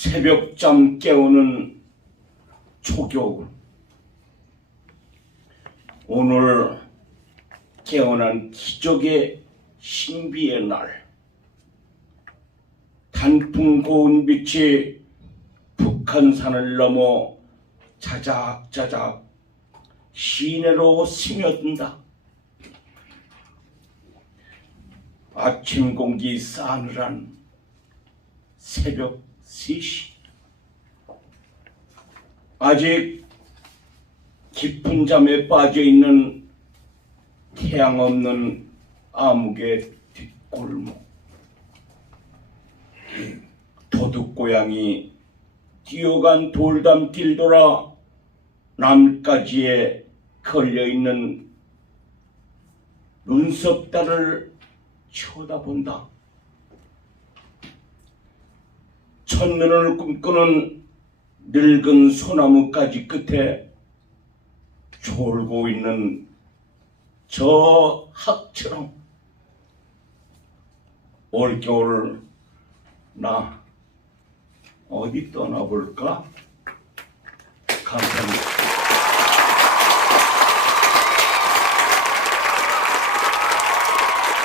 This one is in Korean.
새벽잠 깨우는 초겨울 오늘 깨어난 기적의 신비의 날 단풍 고운 빛이 북한산을 넘어 자작자작 시내로 스며든다. 아침 공기 싸늘한 새벽 3시. 아직 깊은 잠에 빠져 있는 태양 없는 암흑의 뒷골목. 도둑고양이 뛰어간 돌담길 돌아 남가지에 걸려있는 눈썹다를 쳐다본다. 첫눈을 꿈꾸는 늙은 소나무까지 끝에 졸고 있는 저 학처럼 올겨울 나 어디 떠나볼까? 감사합니다.